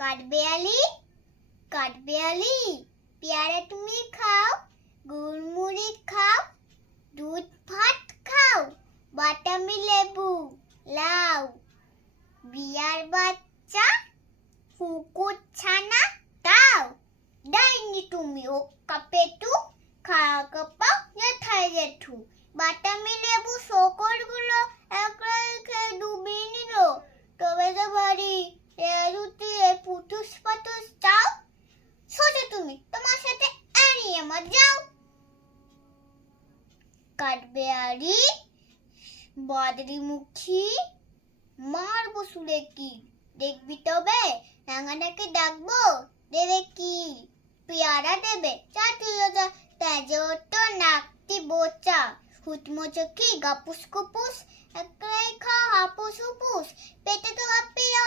কাঠবেড়ালি কাঠবেড়ালি পেয়ারা তুমি খাও, গুড়মুড়ি খাও, দুধ ভাত খাও, বাটামি লেবু লাও, বিয়ার বাচ্চা কুকুর ছানা দাও। ডাইনি তুমি ও কাপেটু খাওয়া কাপাও যেথায় জেঠু। বাটামি লেবু শকরগুলো একলাই খেয়ে ডুবিয়ে নিল। তবে তো ভারী রুটি পুটুস পাটুস চাও। সোজা তুমি তোমার সাথে আনি আমার যাও। কাঠবেড়ালি বদরিমুখী মারবো সুরে কি দেখবি তবে রাঙাটাকে ডাকবো দেবে কি পেয়ারা দেবে চাটুটা তেজো তো নাকটি বোচা হুটমোচকি গাপুস কুপুস একলাই খা হাপুস হুপুস পেটে তো